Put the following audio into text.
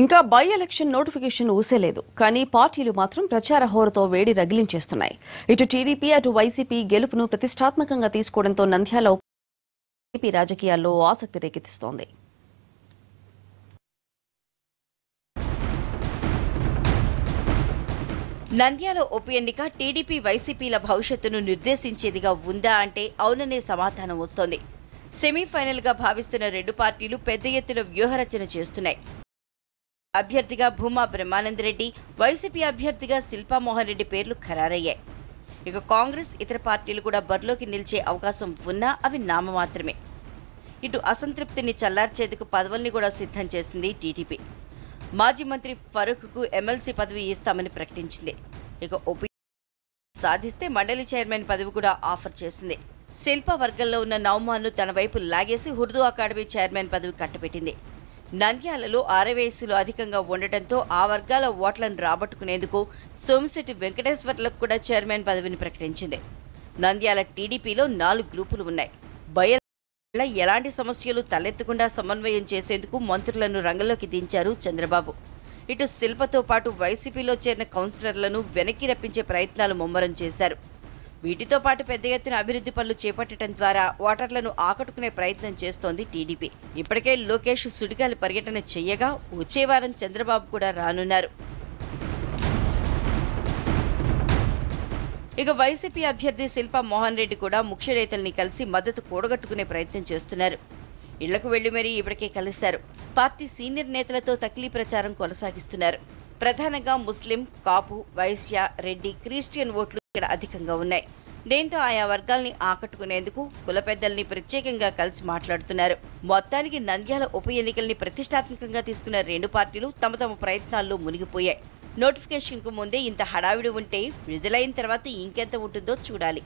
ఇంకా by election notification ఊసేలేదు. కానీ పార్టీలు మాత్రం ప్రచార హోరుతో వేడి రగిలించేస్తున్నాయి. ఇటు టీడీపీ అటు వైసీపీ గెలుపును ప్రతిష్టాత్మకంగా తీసుకోవడంతో నంద్యాల టీడీపీ రాజకీయాల్లో ఆసక్తి రేకెత్తిస్తోంది. నంద్యాల ఉప ఎన్నిక టీడీపీ వైసీపీల భవిష్యత్తును నిర్దేశించేదిగా ఉందా అంటే అవుననే సమాధానం వస్తోంది. సెమీఫైనల్ గా భావిస్తున్న రెండు పార్టీలు పెద్ద ఎత్తున వ్యూహరచన చేస్తున్నాయి. అభ్యర్థిగా భూమా బ్రహ్మానందరెడ్డి, వైసీపీ అభ్యర్థిగా శిల్పామోహన్ రెడ్డి పేర్లు ఖరారయ్యాయి. ఇక కాంగ్రెస్ ఇతర పార్టీలు కూడా బరిలోకి నిలిచే అవకాశం ఉన్నా అవి నామమాత్రమే. ఇటు అసంతృప్తిని చల్లార్చేందుకు పదవుల్ని కూడా సిద్ధం చేసింది టీడీపీ. మాజీ మంత్రి ఫరూక్కు ఎమ్మెల్సీ పదవి ఇస్తామని ప్రకటించింది. ఇక సాధిస్తే మండలి చైర్మన్ పదవి కూడా ఆఫర్ చేసింది. శిల్ప వర్గంలో ఉన్న నౌమాన్ను తన వైపు లాగేసి ఉర్దూ అకాడమీ చైర్మన్ పదవి కట్టబెట్టింది. నంద్యాలలో ఆరవయస్సులు అధికంగా ఉండటంతో ఆ వర్గాల ఓట్లను రాబట్టుకునేందుకు సోమిశెట్టి వెంకటేశ్వర్లకు కూడా చైర్మన్ పదవిని ప్రకటించింది. నంద్యాల టీడీపీలో 4 గ్రూపులు ఉన్నాయి. ఎలాంటి సమస్యలు తలెత్తకుండా సమన్వయం చేసేందుకు మంత్రులను రంగంలోకి దించారు చంద్రబాబు. ఇటు శిల్పతో పాటు వైసీపీలో చేరిన కౌన్సిలర్లను వెనక్కి రప్పించే ప్రయత్నాలు ముమ్మరం చేశారు. వీటితో పాటు పెద్ద ఎత్తున అభివృద్ధి పనులు చేపట్టడం ద్వారా ఓటర్లను ఆకట్టుకునే ప్రయత్నం చేస్తోంది టీడీపీ. ఇప్పటికే లోకేష్ సుడిగాలి పర్యటన చెయ్యగా వచ్చే వారం చంద్రబాబు కూడా రానున్నారు. ఇక వైసీపీ అభ్యర్థి శిల్పా మోహన్ రెడ్డి కూడా ముఖ్య నేతల్ని కలిసి మద్దతు కూడగట్టుకునే ప్రయత్నం చేస్తున్నారు. ఇళ్లకు వెళ్లి మరీ ఇప్పటికే కలిశారు. పార్టీ సీనియర్ నేతలతో తక్లీ ప్రచారం కొనసాగిస్తున్నారు. ప్రధానంగా ముస్లిం, కాపు, వైశ్య, రెడ్డి, క్రిస్టియన్ ఓట్లు ఇక్కడ అధికంగా ఉన్నాయి. దీంతో ఆయా వర్గాల్ని ఆకట్టుకునేందుకు కుల పెద్దల్ని ప్రత్యేకంగా కలిసి మాట్లాడుతున్నారు. మొత్తానికి నంద్యాల ఉప ఎన్నికల్ని ప్రతిష్టాత్మకంగా తీసుకున్న రెండు పార్టీలు తమ తమ ప్రయత్నాల్లో మునిగిపోయాయి. నోటిఫికేషన్కు ముందే ఇంత హడావిడి ఉంటే విడుదలైన తర్వాత ఇంకెంత ఉంటుందో చూడాలి.